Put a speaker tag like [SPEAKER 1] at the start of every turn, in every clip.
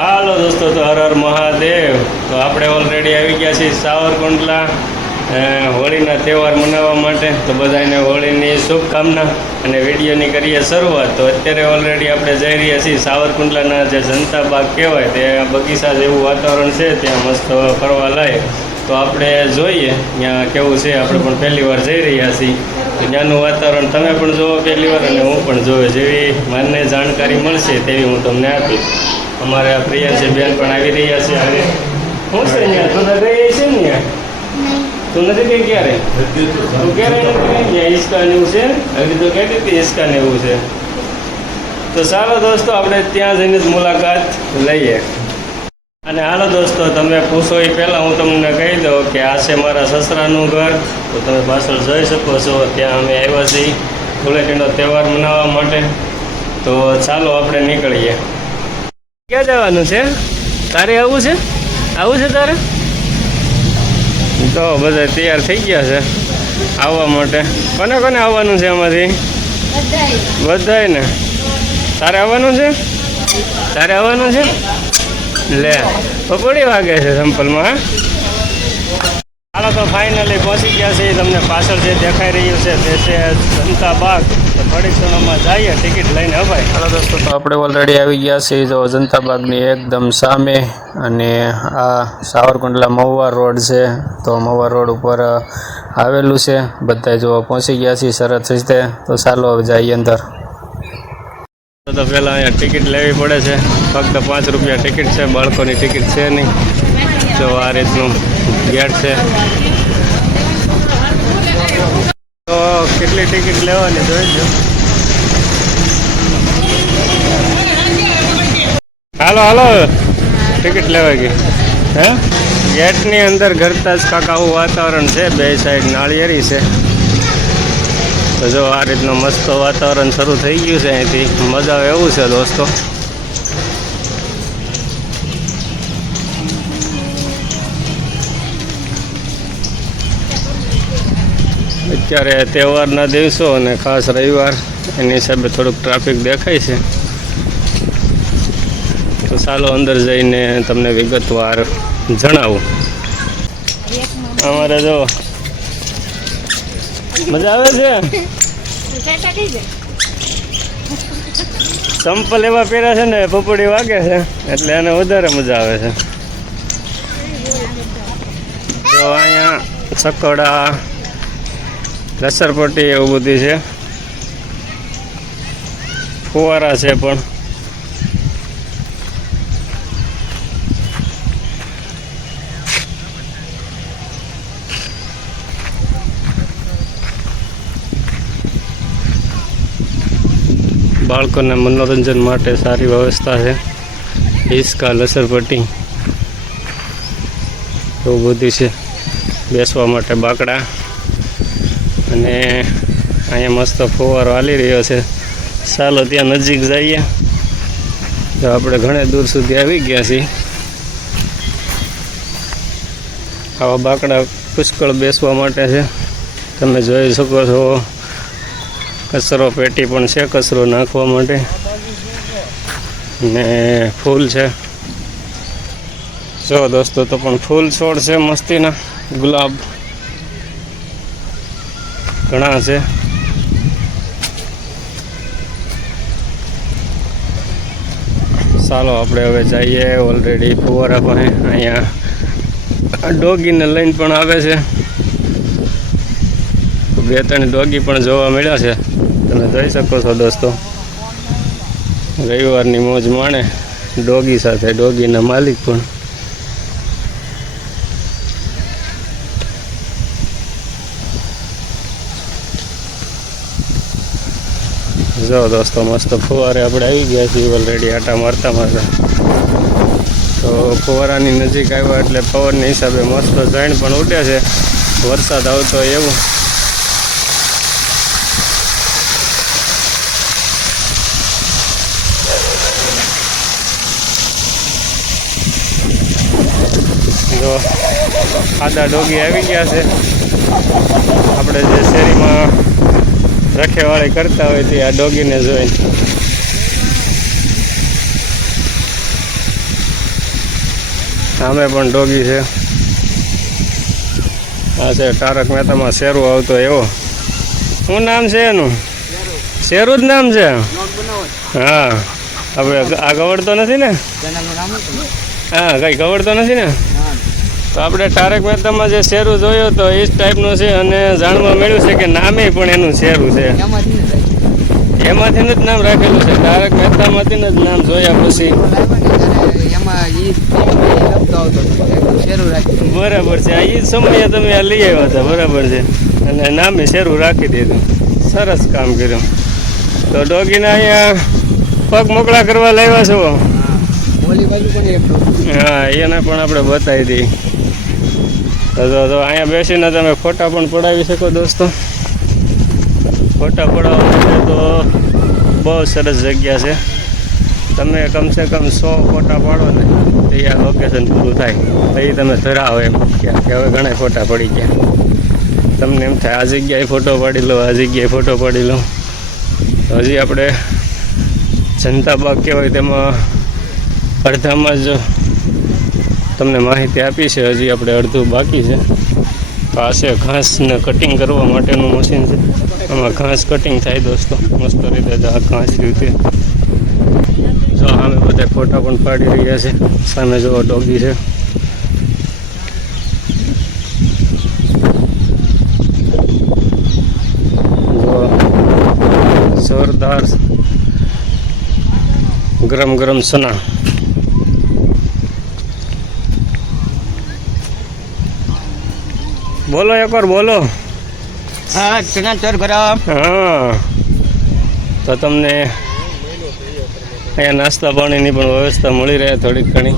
[SPEAKER 1] હાલો દોસ્તો, તો હર હર મહાદેવ. તો આપણે ઓલરેડી આવી ગયા છીએ સાવરકુંડલા હોળીના તહેવાર મનાવવા માટે. તો બધાને હોળીની શુભકામના અને વિડીયોની કરીએ શરૂઆત. તો અત્યારે ઓલરેડી આપણે જઈ રહ્યા છીએ સાવરકુંડલાના જે જનતા બાગ કહેવાય તે બગીચા જેવું વાતાવરણ છે, ત્યાં મસ્ત ફરવા લાયક. તો આપણે જોઈએ, ત્યાં કેવું છે, આપણે પણ પહેલી વાર જઈ રહ્યા છીએ. ત્યાંનું વાતાવરણ તમે પણ જોવો પહેલી વાર અને હું પણ જોયો જેવી મને જાણકારી મળશે તેવી હું તમને આપીશ. અમારે આ પ્રિયા બેન પણ આવી રહ્યા છે હવે શું છે અહીંયા તું તો ગઈ છે ને? તું નથી ગઈ ક્યારે? તું ક્યારે ગઈ? ત્યાં ને એવું છે? હજી તો કહેતી હતી હિસકા ને એવું છે. તો ચાલો દોસ્તો આપણે ત્યાં જઈને જ મુલાકાત લઈએ. અને હાલો દોસ્તો તમે પૂછો એ પહેલાં હું તમને કહી દઉં કે આ છે મારા સસરાનું ઘર. તો તમે પાછળ જોઈ શકો છો. ત્યાં અમે આવ્યા છીએ. ધૂળેટીનો તહેવાર મનાવવા માટે. તો ચાલો આપણે નીકળીએ. ક્યાં જવાનું છે? તારે આવવું છે? આવું છે તારે? તો બધા તૈયાર થઈ ગયા છે આવવા માટે. કોને કોને આવવાનું છે આમાંથી? બધાય ને? તારે આવવાનું છે? તારે આવવાનું છે? લે પકોડી વાગે છે સંપલમાં હા? હાલો તો ફાઇનલી પહોંચી ગયા છે તમને પાછળ જે દેખાઈ રહ્યું છે તે છે જનતા બાગ. તો થોડીક ક્ષણોમાં જઈએ ટિકિટ લઈને અભાઈ હાલો દોસ્તો તો આપણે ઓલરેડી આવી ગયા છીએ. જો જનતા બાગની એકદમ સામે અને આ સાવરકુંડલા મહુવા રોડ છે તો મહુવા રોડ ઉપર આવેલું છે. બધા જો પહોંચી ગયા છીએ સરસ રીતે. તો ચાલો હવે જઈએ અંદર. તો પહેલાં અહીંયા ટિકિટ લેવી પડે છે. ફક્ત પાંચ રૂપિયા ટિકિટ છે બાળકોની ટિકિટ છે નહીં. જો આ રીતનું ગેટ છે. તો કેટલી ટિકિટ લેવાની જોઈજો હાલો હાલો. ટિકિટ લેવા ગઈ. હે? ગેટની અંદર ઘરતા જ કાંક આવું વાતાવરણ છે બે સાઈડ નાળિયેરી છે. તો જો આ રીતનું મસ્ત વાતાવરણ શરૂ થઈ ગયું છે અહીંથી. મજા આવે એવું છે દોસ્તો. અત્યારે તહેવારના દિવસો અને ખાસ રવિવાર, એની હિસાબે થોડુંક ટ્રાફિક દેખાય છે. તો ચાલો અંદર જઈને તમને વિગતવાર જણાવું. અમારે જો મજા આવે છે? ચંપલ એવા પહેર્યા છે ને, પપડી વાગે છે, એટલે એને વધારે મજા આવે છે. જો અહીંયા સકોડા લસરપટ્ટી એવું બધું છે. ફુવારા છે પણ. બાળકોને મનોરંજન માટે સારી વ્યવસ્થા છે. હિસકા લસરપટ્ટી એવું બધું છે. બેસવા માટે બાકડા. અને અહીંયા મસ્ત ફુવારો હાલી રહ્યો છે. ચાલો ત્યાં નજીક જઈએ. તો આપણે ઘણે દૂર સુધી આવી ગયા છીએ. આવા બાકડા પુષ્કળ બેસવા માટે છે. તમે જોઈ શકો છો, કચરો પેટી પણ છે કચરો નાખવા માટે. ને ફૂલ છે. જો દોસ્તો, તો પણ ફૂલ છોડ છે મસ્તીના. ગુલાબ ઘણા છે. ચાલો આપણે હવે જઈએ ઓલરેડી ફુવારા પણ અહીંયા ડોગીને લઈને પણ આવે છે. બે ત્રણ ડોગી પણ જોવા મળ્યા છે. તમે જોઈ શકો છો દોસ્તો. રવિવારની મોજ માણે ડોગી સાથે ડોગીના માલિક પણ. જો દોસ્તો, મસ્ત ફુવારે આપણે આવી ગયા છીએ ઓલરેડી આટા મારતા મારતા. તો ફુવારાની નજીક આવ્યા એટલે પવનના હિસાબે મસ્ત જાણ પણ ઉડે છે. વરસાદ આવતો એવું. જો આદા ડોગી આવી ગયા છે. આપણે જે શેરીમાં રખેવાળી કરતા હોય તે આ ડોગીને જોઈને સામે પણ ડોગી છે. આ છે તારક મહેતામાં શેરું આવતો એવો. શું નામ છે એનું? શેરું જ નામ છે? હા. હવે આ ગવડતો નથી ને? હા કઈ ગવડતો નથી ને? તો આપણે તારક મહેતામાં જે શેરું જોયું તો એ જ ટાઈપનું છે અને જાણવા મળ્યું છે કે નામે પણ એનું શેરું છે. એમાંથી જ નામ રાખેલું છે. તારક મહેતામાંથી જ નામ જોયા પછી. બરાબર છે. આ એ સમયે તમે આ લઈ આવ્યા હતા. બરાબર છે. અને નામે શેરું રાખી દીધું. સરસ કામ કર્યું. તો ડોગીને અહીંયા પગ મોકળા કરવા લાવ્યા છો? હા એને પણ આપણે બતાવી દઈએ. તો તો અહીંયા બેસીને તમે ફોટા પણ પડાવી શકો દોસ્તો. ફોટા પડાવવા માટે તો બહુ સરસ જગ્યા છે. તમે કમસે કમ સો ફોટા પાડો ને, તો આ લોકેશન પૂરું થાય. એ તમે ધરાવો એમ કે હવે ઘણા ફોટા પડી ગયા. તમને એમ થાય, આ જગ્યાએ ફોટો પાડી લો, આ જગ્યાએ ફોટો પાડી લો. હજી આપણે જનતા બાગ કહેવાય તેમાં અડધામાં જ તમને માહિતી આપી છે, હજી આપણે અડધું બાકી છે. તો આ છે ઘાસને કટિંગ કરવા માટેનું મશીન છે. આમાં ઘાસ કટિંગ થાય દોસ્તો. મસ્ત રીતે આ ઘાસ રીતે જો અમે બધા ફોટા પણ પાડી રહ્યા છે. સામે જો ડોગી છે. જોરદાર ગરમ ગરમ સના બોલો એકવાર બોલો.
[SPEAKER 2] હા ચણા ચોર ગરમ.
[SPEAKER 1] હા. તો તમને અહીંયા નાસ્તા પાણીની પણ વ્યવસ્થા મળી રહે થોડીક ઘણી.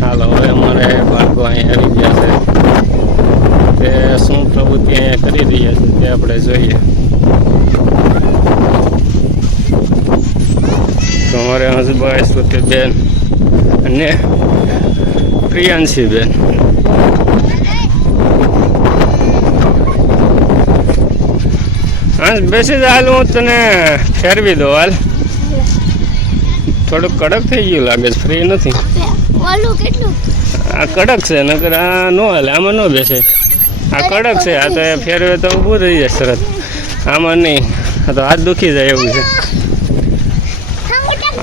[SPEAKER 1] હાલો હવે અમારે બાળકો અહીંયા આવી ગયા છે. તે શું પ્રવૃત્તિ અહીંયા કરી રહ્યા છે તે આપણે જોઈએ. તો અમારે હસભાઈ સ્તુતિબેન અને પ્રિયાંશીબેન હા બેસી જા હાલ હું તને ફેરવી દઉં હાલ થોડુંક કડક થઈ ગયું લાગે છે ફ્રી નથી. આ કડક છે નકર આ ન હાલે આમાં ન બેસે. આ કડક છે આ તો ફેરવે તો ઊભું થઈ જાય સરસ. આમાં નહીં આ તો હાથ દુખી જાય એવું છે.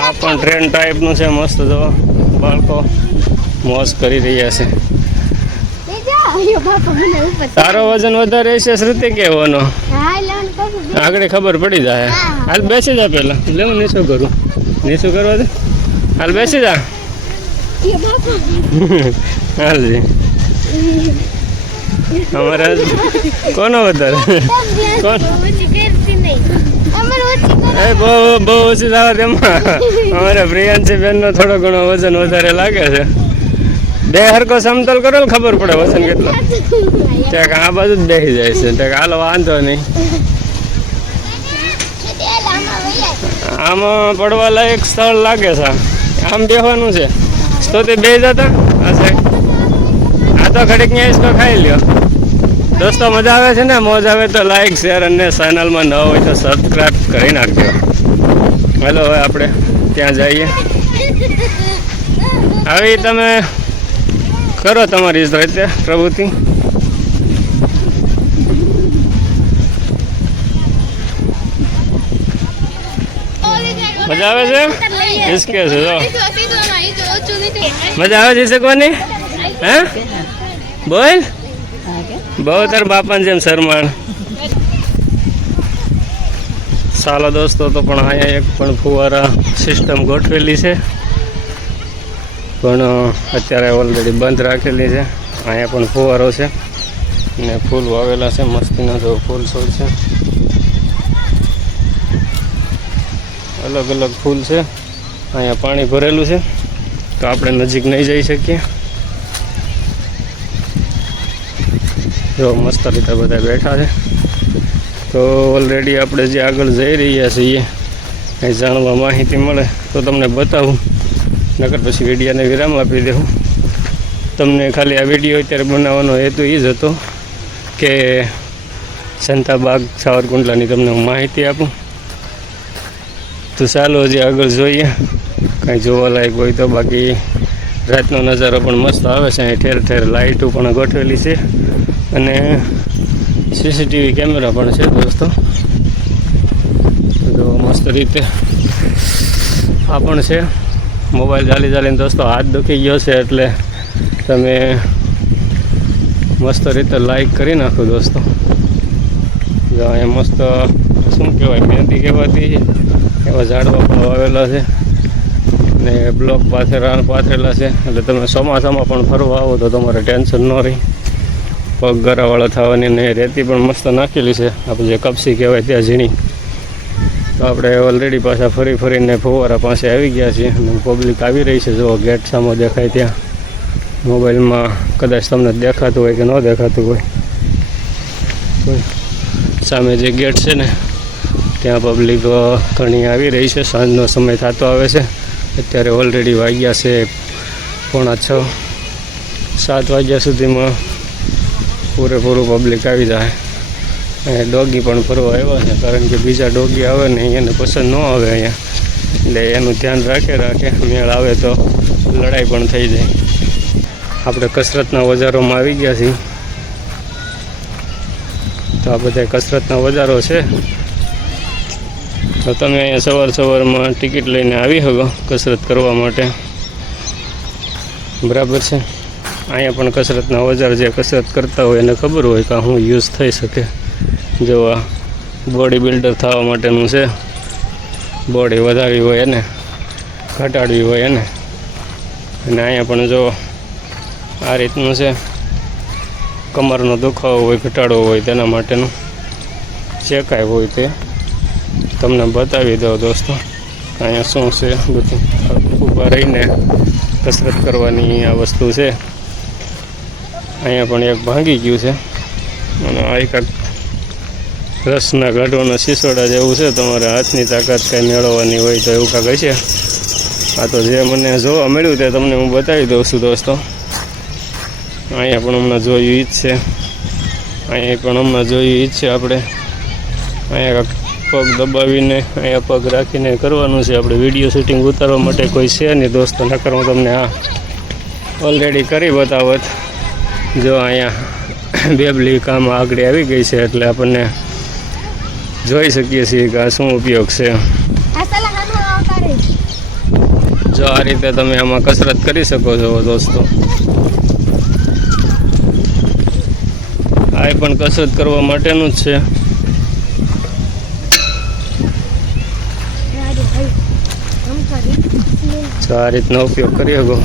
[SPEAKER 1] આ પણ ટ્રેન ટાઈપનું છે મસ્ત જો બાળકો. મોજ કરી રહ્યા છે. તારો વજન વધારે છે શ્રુતિ કેવાનો આગળ ખબર પડી જાય. હાલ બેસી જા પેલા લે હું નીચું કરું. નીચું કરવા દે. હાલ બેસી જા. હાલજી અમારે કોનો વધારે? કોણ? એ બહુ બહુ ઓછી થવા તેમાં અમારે પ્રિયાંશી બેનનો થોડો ઘણો વજન વધારે લાગે છે. બે હરકો સમતલ કરો ખબર પડે વસન કેટલો. ત્યાં આ બાજુ જ બેસી જાય છે. ત્યાં હાલો, વાંધો નહીં. આમાં પડવા લાયક સ્થળ લાગે છે. આમ બેહવાનું છે. તો તે બે જતા? આ આ તો ઘડીક ન્યાય ખાઈ લ્યો. દોસ્તો, મજા આવે છે ને? મોજ આવે તો લાઈક શેર અને ચેનલમાં ન હોય તો સબસ્ક્રાઈબ કરી નાખજો. હાલો, હવે આપણે ત્યાં જઈએ. આવી તમે કરો તમારી રીતે પ્રવૃત્તિ. મજા આવે છે? હિસકે છે મજા આવે છે શકવાની હે? બોલ. બહુ તાર બાપાને જેમ શરમાણ. ચાલો દોસ્તો તો પણ અહીંયા એક પણ ફુવારા સિસ્ટમ ગોઠવેલી છે. પણ અત્યારે ઓલરેડી બંધ રાખેલી છે. અહીંયા પણ ફુવારો છે. ને ફૂલ વાવેલા છે, મસ્તીના જો ફૂલ છોડ છે. અલગ અલગ ફૂલ છે. અહીંયા પાણી ભરેલું છે. તો આપણે નજીક નહીં જઈ શકીએ. જો મસ્ત રીતે બધા બેઠા છે. તો ઓલરેડી આપણે જે આગળ જઈ રહ્યા છીએ, એ જાણવા માહિતી મળે તો તમને બતાવું. નકર પછી વિડીયાને વિરામ આપી દેવું તમને ખાલી આ વીડિયો અત્યારે બનાવવાનો હેતુ એ જ હતો કે સંતાબાગ સાવરકુંડલાની તમને હું માહિતી આપું. તો ચાલો હજી આગળ જોઈએ. કાંઈ જોવાલાયક હોય તો બાકી રાતનો નજારો પણ મસ્ત આવે છે. અહીં ઠેર ઠેર લાઇટો પણ ગોઠવેલી છે. અને સીસીટીવી કેમેરા પણ છે દોસ્તો. તો મસ્ત રીતે આ પણ છે. મોબાઈલ ચાલી ચાલીને દોસ્તો હાથ દુખી ગયો છે એટલે તમે મસ્ત રીતે લાઈક કરી નાખો દોસ્તો. જો એ મસ્ત, શું કહેવાય, મહેંદી કહેવાતી એવા ઝાડવા પણ વાવેલા છે ને બ્લોક પાથરેલા પાથરેલા છે. એટલે તમે ચોમાસામાં પણ ફરવા આવો તો તમારે ટેન્શન ન રહી. પગ ગરાવાળા થવાની ને રેતી પણ મસ્ત નાખેલી છે. આપણે જે કપસી કહેવાય ત્યાં ઝીણી. તો આપણે ઓલરેડી પાછા ફરી ફરીને ફુવારા પાસે આવી ગયા છીએ પબ્લિક આવી રહી છે. જો ગેટ સામે દેખાય ત્યાં. મોબાઈલમાં કદાચ તમને દેખાતું હોય કે ન દેખાતું હોય. સામે જે ગેટ છે ને, ત્યાં પબ્લિક ઘણી આવી રહી છે. સાંજનો સમય થતો આવે છે. અત્યારે ઓલરેડી વાગ્યા છે પોણા છ. સાત વાગ્યા સુધીમાં પૂરેપૂરું પબ્લિક આવી જાય. ડોગી પણ ફરવા આવ્યા છે, કારણ કે બીજા ડોગી આવે ને એને પસંદ ન આવે અહીંયા. એટલે એનું ધ્યાન રાખે રાખે, મેળ આવે તો લડાઈ પણ થઈ જાય. આપણે કસરતના વજારોમાં આવી ગયા છીએ. તો આ બધા કસરતના વજારો છે. તો તમે અહીંયા સવાર સવારમાં ટિકિટ લઈને આવી શકો કસરત કરવા માટે. બરાબર છે. અહીંયા પણ કસરતના ઓજાર જે કસરત કરતા હોય એને ખબર હોય કે શું યુઝ થઈ શકે. જો આ બોડી બિલ્ડર થવા માટેનું છે. બોડી વધારવી હોય એને, ઘટાડવી હોય એને. અને અહીંયા પણ જો આ રીતનું છે. કમરનો દુખાવો હોય ઘટાડવો હોય તેના માટેનું. જે કાંઈ હોય તે તમને બતાવી દો દોસ્તો. અહીંયા શું છે? બધું ઊભા રહીને કસરત કરવાની આ વસ્તુ છે. અહીંયા પણ એક ભાંગી ગયું છે. અને આ એક રસના ગાંઠોના સિસોડા જેવું છે. તમારે હાથની તાકાત કાંઈ મેળવવાની હોય તો એવું કાંઈક હશે. આ તો જે મને જોવા મળ્યું તે તમને હું બતાવી દઉં છું દોસ્તો. અહીંયા પણ હમણાં જોયું ઈ છે. અહીંયા પણ હમણાં જોયું ઈ છે આપણે. અહીંયા પગ દબાવીને અહીંયા પગ રાખીને કરવાનું છે. આપણે વીડિયો શૂટિંગ ઉતારવા માટે કોઈ છે નહીં દોસ્તો. નકર હું તમને આ ઓલરેડી કરી બતાવત. જો અહીંયા બેબલી કામ આગળ આવી ગઈ છે એટલે આપણને જોઈ શકીએ છીએ કે આ શું ઉપયોગ છે. જો આ રીતે તમે આમાં કસરત કરી શકો છો દોસ્તો. આ પણ કસરત કરવા માટેનું જ છે. આ રીતનો ઉપયોગ કરી શકો.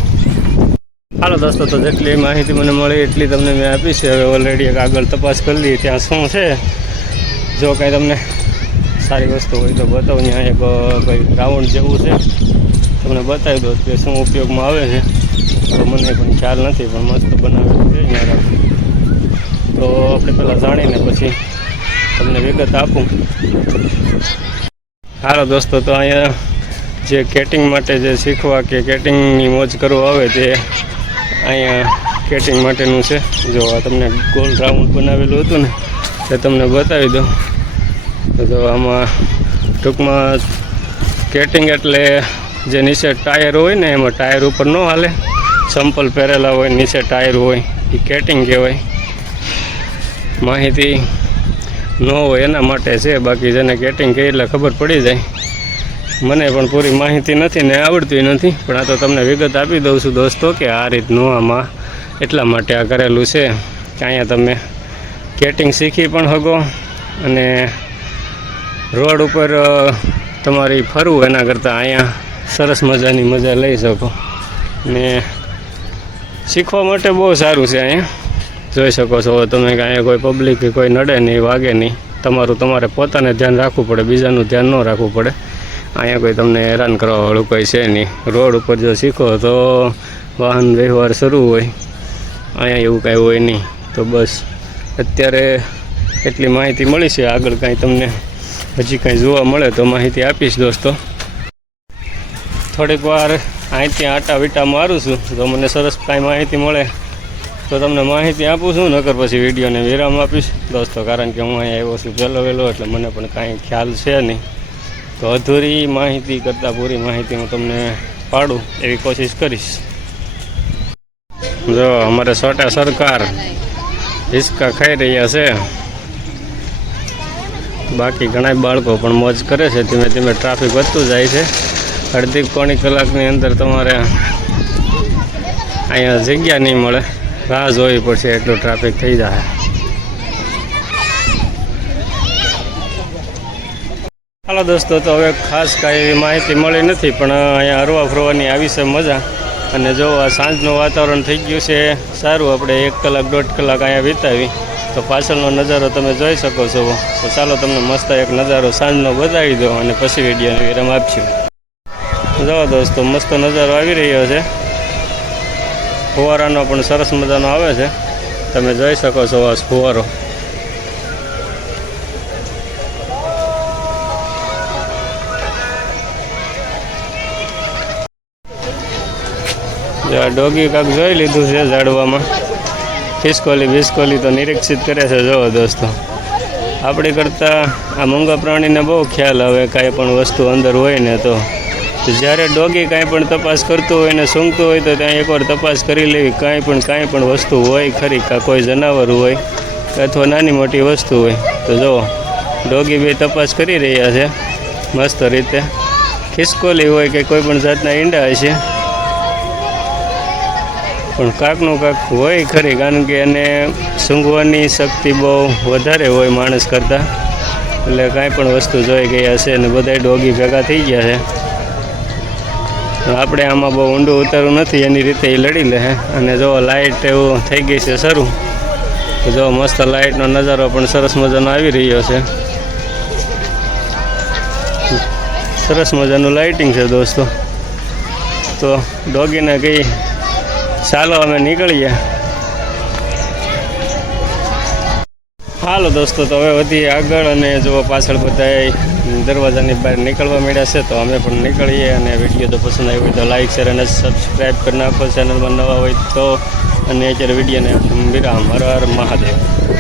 [SPEAKER 1] હાલો દોસ્તો, તો જેટલી માહિતી મને મળી એટલી તમને મેં આપી છે. હવે ઓલરેડી એક આગળ તપાસ કરી લઈએ ત્યાં શું છે. જો કાંઈ તમને સારી વસ્તુ હોય તો બતાવું. ત્યાં એક, કંઈ ગ્રાઉન્ડ જેવું છે. તમને બતાવી દો કે શું ઉપયોગમાં આવે છે. તો મને પણ ખ્યાલ નથી, પણ મસ્ત બનાવેલું છે અહીંયા તો આપણે પહેલાં જાણીને પછી તમને વિગત આપું. હાલો દોસ્તો, તો અહીંયા જે કેટિંગ માટે જે શીખવા કે કેટિંગની મોજ કરવા આવે તે અહીંયા કેટિંગ માટેનું છે. જો આ તમને ગોલ રાઉન્ડ બનાવેલું હતું ને, તે તમને બતાવી દઉં. તો આમાં ટૂંકમાં કેટિંગ એટલે જે નીચે ટાયર હોય ને એમાં ટાયર ઉપર ન હાલે. સંપલ પહેરેલા હોય નીચે ટાયર હોય, એ કેટિંગ કહેવાય. માહિતી ન હોય એના માટે છે, બાકી જેને કેટિંગ કહે એટલે ખબર પડી જાય. મને પણ પૂરી માહિતી નથી ને આવડતી નથી, પણ આ તો તમને વિગત આપી દઉં છું દોસ્તો કે આ રીતનું આમાં એટલા માટે આ કરેલું છે કે અહીંયા તમે કેટિંગ શીખી પણ શકો અને રોડ ઉપર તમારી ફરવું એના કરતાં અહીંયા સરસ મજાની મજા લઈ શકો. ને શીખવા માટે બહુ સારું છે અહીંયા. જોઈ શકો છો તમે કે અહીંયા કોઈ પબ્લિક કોઈ નડે નહીં, વાગે નહીં. તમારું, તમારે પોતાને ધ્યાન રાખવું પડે, બીજાનું ધ્યાન ન રાખવું પડે. અહીંયા કોઈ તમને હેરાન કરવાવાળું કોઈ છે નહીં. રોડ ઉપર જો શીખો તો વાહન વ્યવહાર શરૂ હોય. અહીંયા એવું કાંઈ હોય નહીં. તો બસ, અત્યારે એટલી માહિતી મળી છે. આગળ કાંઈ તમને હજી કાંઈ જોવા મળે તો માહિતી આપીશ દોસ્તો. થોડીક વાર અહીંથી આટા વીટા મારું છું. તો મને સરસ કાંઈ માહિતી મળે તો તમને માહિતી આપું છું, નકર પછી વિડીયોને વિરામ આપીશ. દોસ્તો, કારણ કે હું અહીંયા આવ્યો છું પહેલો વહેલો, એટલે મને પણ કાંઈ ખ્યાલ છે નહીં. તો અધૂરી માહિતી કરતાં પૂરી માહિતી હું તમને પાડું એવી કોશિશ કરીશ. જો, અમારે સોટા સરકાર હિસકા ખાઈ રહ્યા છે. બાકી ઘણા બાળકો પણ મોજ કરે છે. ધીમે ધીમે ટ્રાફિક વધતું જાય છે. અડધી પોણી કલાકની અંદર તમારે અહીંયા જગ્યા નહીં મળે. રાહ જોવી પડશે એટલું ટ્રાફિક થઈ જાય. હાલો દોસ્તો, તો હવે ખાસ કાંઈ માહિતી મળી નથી, પણ અહીંયા હરવા ફરવાની આવી છે મજા. અને જો આ સાંજનું વાતાવરણ થઈ ગયું છે, સારું આપણે એક કલાક દોઢ કલાક અહીંયા વિતાવી. તો પાછળનો નજારો તમે જોઈ શકો છો. તો ચાલો તમને મસ્ત એક નજારો સાંજનો બતાવી દો અને પછી વિડીયોને વિરામ આપશું. જો દોસ્તો, મસ્ત નજારો આવી રહ્યો છે. ફુવારાનો પણ સરસ મજાનો આવે છે. તમે જોઈ શકો છો આ ફુવારો. ડોગી કાંક જોઈ લીધું છે ઝાડવામાં. ખિસકોલી બિસકોલી તો નિરીક્ષિત કરે છે. જો દોસ્તો, આપણી કરતાં આ મૂંગા પ્રાણીને બહુ ખ્યાલ આવે, કાંઈ પણ વસ્તુ અંદર હોય ને તો. જ્યારે ડોગી કાંઈ પણ તપાસ કરતું હોય ને સૂંઘતું હોય તો ત્યાં એકવાર તપાસ કરી લેવી. કાંઈ પણ કાંઈ પણ વસ્તુ હોય ખરી, કાં કોઈ જનાવર હોય, અથવા નાની મોટી વસ્તુ હોય. તો જુઓ, ડોગી બે તપાસ કરી રહ્યા છે, મસ્ત રીતે. ખિસકોલી હોય કે કોઈ પણ જાતના ઈંડા હશે પણ કાકનું કાક હોય ખરી, કારણ કે એને સૂંઘવાની શક્તિ બહુ વધારે હોય માણસ કરતાં. એટલે કાંઈ પણ વસ્તુ જોઈ ગયા છે અને બધાય ડોગી ભેગા થઈ ગયા છે. આપણે આમાં બહુ ઊંડું ઉતરવું નથી, એની રીતે એ લડી લે અને જો લાઇટ એવું થઈ ગઈ છે શરૂ જો મસ્ત લાઇટનો નજારો પણ સરસ મજાનો આવી રહ્યો છે. સરસ મજાનું લાઇટિંગ છે દોસ્તો. તો ડોગીને કહી ચાલો અમે નીકળીએ. હાલો દોસ્તો, તો હવે વધી આગળ અને જો પાછળ બધા દરવાજાની બહાર નીકળવા મળ્યા છે, તો અમે પણ નીકળીએ અને વીડિયો તો પસંદ આવ્યો હોય તો લાઈક શેર અને સબસ્ક્રાઈબ કરી નાખો. ચેનલમાં નવા હોય તો અને અત્યારે વિડીયોને વિરામ. હર હર મહાદેવ.